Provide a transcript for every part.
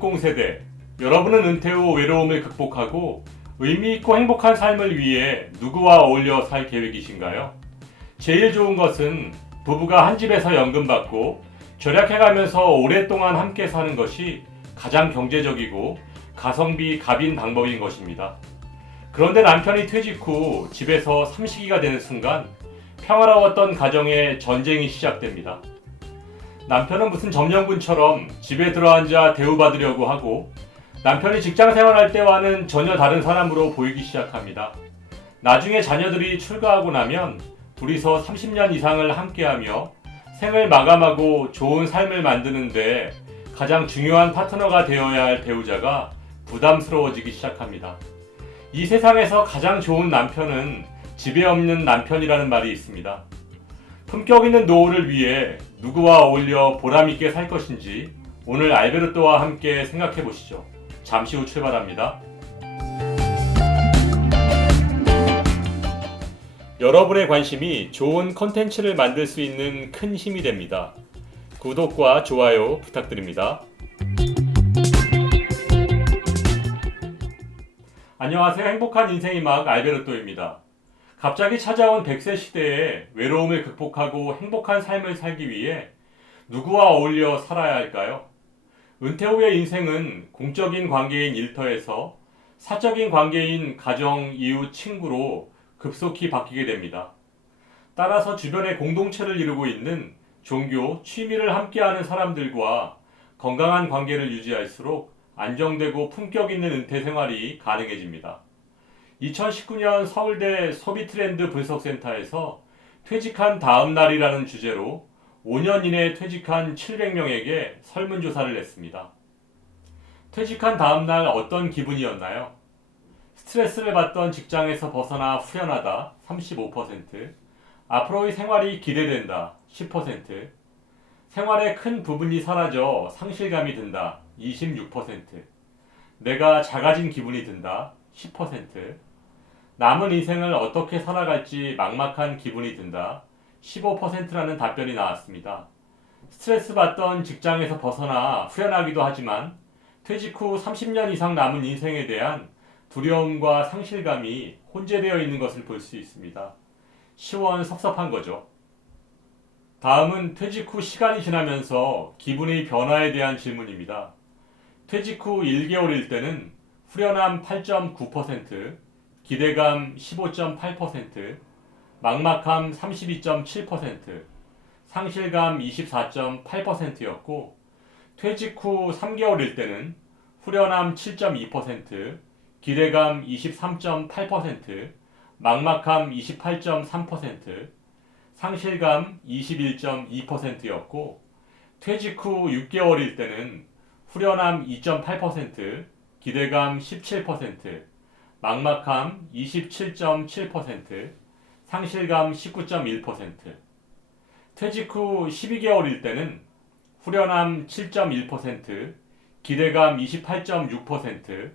G60세대, 여러분은 은퇴 후 외로움을 극복하고 의미있고 행복한 삶을 위해 누구와 어울려 살 계획이신가요? 제일 좋은 것은 부부가 한 집에서 연금 받고 절약해가면서 오랫동안 함께 사는 것이 가장 경제적이고 가성비 갑인 방법인 것입니다. 그런데 남편이 퇴직 후 집에서 삼식이가 되는 순간 평화로웠던 가정에 전쟁이 시작됩니다. 남편은 무슨 점령군처럼 집에 들어앉아 대우받으려고 하고 남편이 직장 생활할 때와는 전혀 다른 사람으로 보이기 시작합니다. 나중에 자녀들이 출가하고 나면 둘이서 30년 이상을 함께하며 생을 마감하고 좋은 삶을 만드는데 가장 중요한 파트너가 되어야 할 배우자가 부담스러워지기 시작합니다. 이 세상에서 가장 좋은 남편은 집에 없는 남편이라는 말이 있습니다. 품격 있는 노후를 위해 누구와 어울려 보람있게 살 것인지 오늘 알베르토와 함께 생각해 보시죠. 잠시 후 출발합니다. 여러분의 관심이 좋은 컨텐츠를 만들 수 있는 큰 힘이 됩니다. 구독과 좋아요 부탁드립니다. 안녕하세요. 행복한 인생의 막 알베르토입니다. 갑자기 찾아온 100세 시대에 외로움을 극복하고 행복한 삶을 살기 위해 누구와 어울려 살아야 할까요? 은퇴 후의 인생은 공적인 관계인 일터에서 사적인 관계인 가정, 이웃, 친구로 급속히 바뀌게 됩니다. 따라서 주변에 공동체를 이루고 있는 종교, 취미를 함께하는 사람들과 건강한 관계를 유지할수록 안정되고 품격 있는 은퇴 생활이 가능해집니다. 2019년 서울대 소비트렌드 분석센터에서 퇴직한 다음 날이라는 주제로 5년 이내에 퇴직한 700명에게 설문조사를 했습니다. 퇴직한 다음 날 어떤 기분이었나요? 스트레스를 받던 직장에서 벗어나 후련하다 35%, 앞으로의 생활이 기대된다 10%, 생활의 큰 부분이 사라져 상실감이 든다 26%, 내가 작아진 기분이 든다 10%, 남은 인생을 어떻게 살아갈지 막막한 기분이 든다 15%라는 답변이 나왔습니다. 스트레스 받던 직장에서 벗어나 후련하기도 하지만 퇴직 후 30년 이상 남은 인생에 대한 두려움과 상실감이 혼재되어 있는 것을 볼 수 있습니다. 시원섭섭한 거죠. 다음은 퇴직 후 시간이 지나면서 기분의 변화에 대한 질문입니다. 퇴직 후 1개월일 때는 후련함 8.9%, 기대감 15.8%, 막막함 32.7%, 상실감 24.8%였고 퇴직 후 3개월일 때는 후련함 7.2%, 기대감 23.8%, 막막함 28.3%, 상실감 21.2%였고 퇴직 후 6개월일 때는 후련함 2.8%, 기대감 17%, 막막함 27.7%, 상실감 19.1%, 퇴직 후 12개월일 때는 후련함 7.1%, 기대감 28.6%,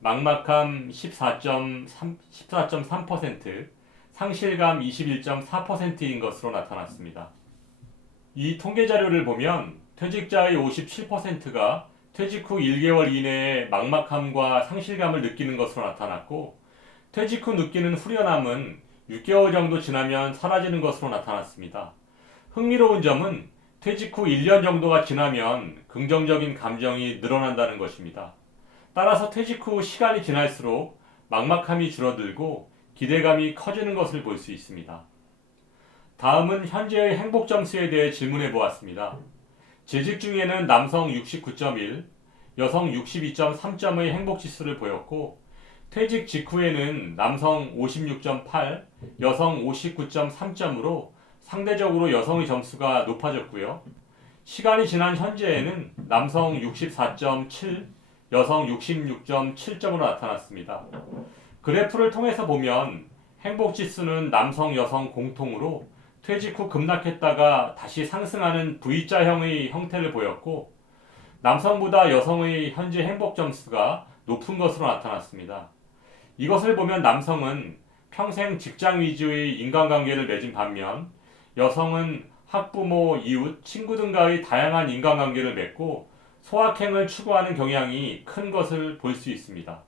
막막함 14.3%, 상실감 21.4%인 것으로 나타났습니다. 이 통계 자료를 보면 퇴직자의 57%가 퇴직 후 1개월 이내에 막막함과 상실감을 느끼는 것으로 나타났고 퇴직 후 느끼는 후련함은 6개월 정도 지나면 사라지는 것으로 나타났습니다. 흥미로운 점은 퇴직 후 1년 정도가 지나면 긍정적인 감정이 늘어난다는 것입니다. 따라서 퇴직 후 시간이 지날수록 막막함이 줄어들고 기대감이 커지는 것을 볼 수 있습니다. 다음은 현재의 행복 점수에 대해 질문해 보았습니다. 재직 중에는 남성 69.1, 여성 62.3점의 행복 지수를 보였고 퇴직 직후에는 남성 56.8, 여성 59.3점으로 상대적으로 여성의 점수가 높아졌고요. 시간이 지난 현재에는 남성 64.7, 여성 66.7점으로 나타났습니다. 그래프를 통해서 보면 행복 지수는 남성, 여성 공통으로 퇴직 후 급락했다가 다시 상승하는 V자형의 형태를 보였고 남성보다 여성의 현재 행복 점수가 높은 것으로 나타났습니다. 이것을 보면 남성은 평생 직장 위주의 인간관계를 맺은 반면 여성은 학부모, 이웃, 친구 등과의 다양한 인간관계를 맺고 소확행을 추구하는 경향이 큰 것을 볼 수 있습니다.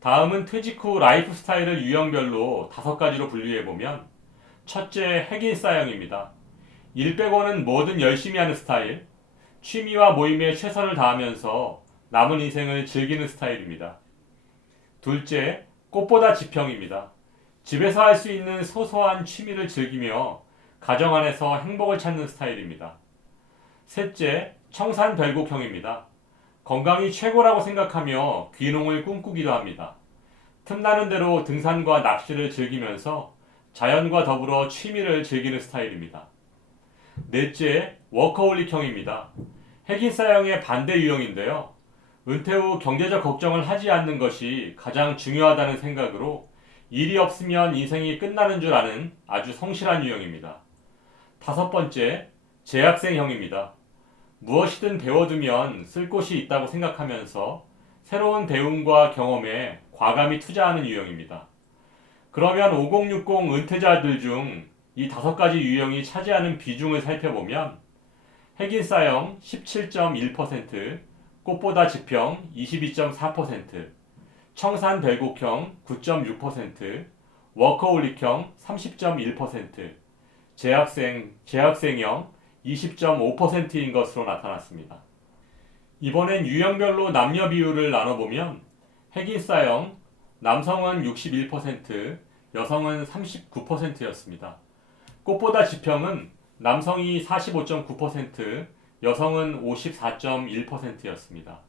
다음은 퇴직 후 라이프 스타일을 유형별로 5가지로 분류해보면 첫째, 핵인싸형입니다. 일 빼고는 뭐든 열심히 하는 스타일, 취미와 모임에 최선을 다하면서 남은 인생을 즐기는 스타일입니다. 둘째, 꽃보다 지평입니다. 집에서 할 수 있는 소소한 취미를 즐기며 가정 안에서 행복을 찾는 스타일입니다. 셋째, 청산별곡형입니다. 건강이 최고라고 생각하며 귀농을 꿈꾸기도 합니다. 틈나는 대로 등산과 낚시를 즐기면서 자연과 더불어 취미를 즐기는 스타일입니다. 넷째, 워커홀릭형입니다. 핵인싸형의 반대 유형인데요. 은퇴 후 경제적 걱정을 하지 않는 것이 가장 중요하다는 생각으로 일이 없으면 인생이 끝나는 줄 아는 아주 성실한 유형입니다. 다섯 번째, 재학생형입니다. 무엇이든 배워두면 쓸 곳이 있다고 생각하면서 새로운 배움과 경험에 과감히 투자하는 유형입니다. 그러면 5060 은퇴자들 중 이 5가지 유형이 차지하는 비중을 살펴보면 핵인싸형 17.1%, 꽃보다 지평 22.4%, 청산별곡형 9.6%, 워커홀릭형 30.1%, 재학생형 20.5%인 것으로 나타났습니다. 이번엔 유형별로 남녀 비율을 나눠보면 핵인싸형 남성은 61%, 여성은 39%였습니다. 꽃보다 지평은 남성이 45.9%, 여성은 54.1%였습니다.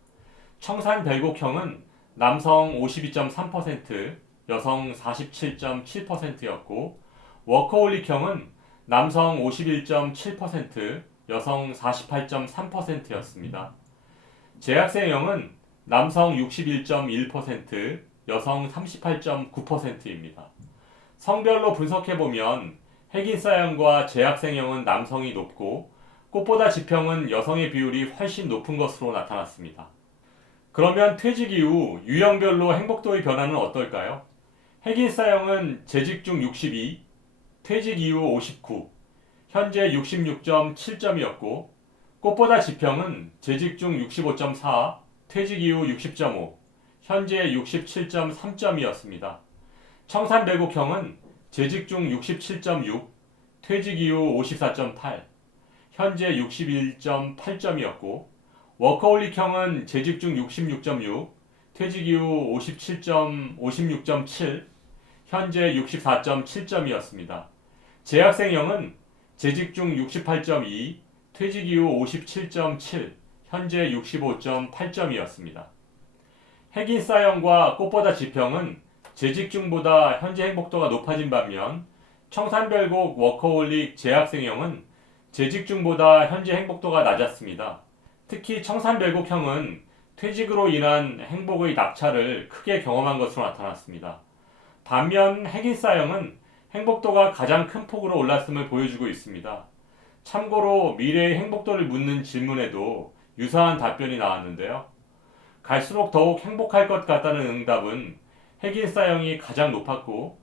청산별곡형은 남성 52.3%, 여성 47.7%였고 워커홀릭형은 남성 51.7%, 여성 48.3%였습니다. 재학생형은 남성 61.1%, 여성 38.9%입니다. 성별로 분석해보면 핵인싸형과 재학생형은 남성이 높고 꽃보다 지평은 여성의 비율이 훨씬 높은 것으로 나타났습니다. 그러면 퇴직 이후 유형별로 행복도의 변화는 어떨까요? 핵인싸형은 재직 중 62, 퇴직 이후 59, 현재 66.7점이었고 꽃보다 지평은 재직 중 65.4, 퇴직 이후 60.5, 현재 67.3점이었습니다. 청산별곡형은 재직 중 67.6, 퇴직 이후 54.8, 현재 61.8점이었고 워커홀릭형은 재직 중 66.6, 퇴직 이후 56.7, 현재 64.7점이었습니다. 재학생형은 재직 중 68.2, 퇴직 이후 57.7, 현재 65.8점이었습니다. 핵인싸형과 꽃보다 지평은 재직 중보다 현재 행복도가 높아진 반면 청산별곡 워커홀릭 재학생형은 재직 중보다 현재 행복도가 낮았습니다. 특히 청산별곡형은 퇴직으로 인한 행복의 낙차를 크게 경험한 것으로 나타났습니다. 반면 핵인싸형은 행복도가 가장 큰 폭으로 올랐음을 보여주고 있습니다. 참고로 미래의 행복도를 묻는 질문에도 유사한 답변이 나왔는데요. 갈수록 더욱 행복할 것 같다는 응답은 핵인싸형이 가장 높았고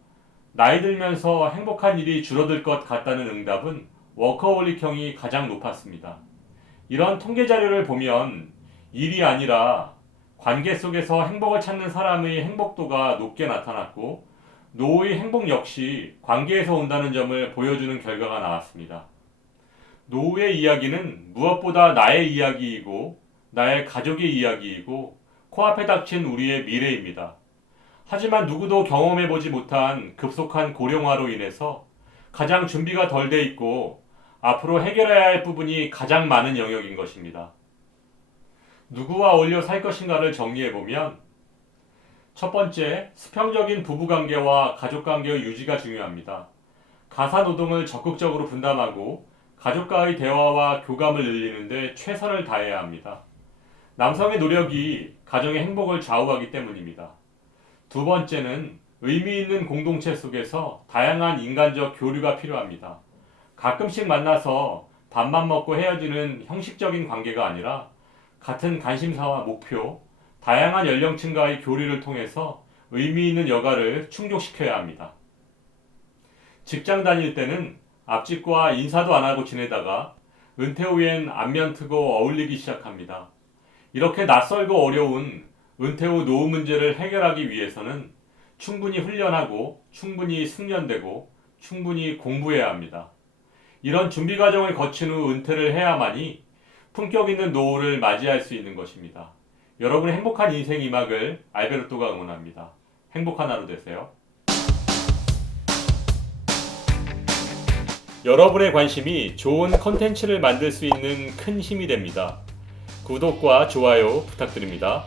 나이 들면서 행복한 일이 줄어들 것 같다는 응답은 워커홀릭형이 가장 높았습니다. 이런 통계 자료를 보면 일이 아니라 관계 속에서 행복을 찾는 사람의 행복도가 높게 나타났고 노후의 행복 역시 관계에서 온다는 점을 보여주는 결과가 나왔습니다. 노후의 이야기는 무엇보다 나의 이야기이고 나의 가족의 이야기이고 코앞에 닥친 우리의 미래입니다. 하지만 누구도 경험해보지 못한 급속한 고령화로 인해서 가장 준비가 덜 돼 있고 앞으로 해결해야 할 부분이 가장 많은 영역인 것입니다. 누구와 어울려 살 것인가를 정리해보면 첫 번째, 수평적인 부부관계와 가족관계의 유지가 중요합니다. 가사노동을 적극적으로 분담하고 가족과의 대화와 교감을 늘리는 데 최선을 다해야 합니다. 남성의 노력이 가정의 행복을 좌우하기 때문입니다. 두 번째는 의미 있는 공동체 속에서 다양한 인간적 교류가 필요합니다. 가끔씩 만나서 밥만 먹고 헤어지는 형식적인 관계가 아니라 같은 관심사와 목표, 다양한 연령층과의 교류를 통해서 의미 있는 여가를 충족시켜야 합니다. 직장 다닐 때는 앞집과 인사도 안 하고 지내다가 은퇴 후엔 안면 트고 어울리기 시작합니다. 이렇게 낯설고 어려운 은퇴 후 노후 문제를 해결하기 위해서는 충분히 훈련하고 충분히 숙련되고 충분히 공부해야 합니다. 이런 준비 과정을 거친 후 은퇴를 해야만이 품격 있는 노후를 맞이할 수 있는 것입니다. 여러분의 행복한 인생 이막을 알베르토가 응원합니다. 행복한 하루 되세요. 여러분의 관심이 좋은 컨텐츠를 만들 수 있는 큰 힘이 됩니다. 구독과 좋아요 부탁드립니다.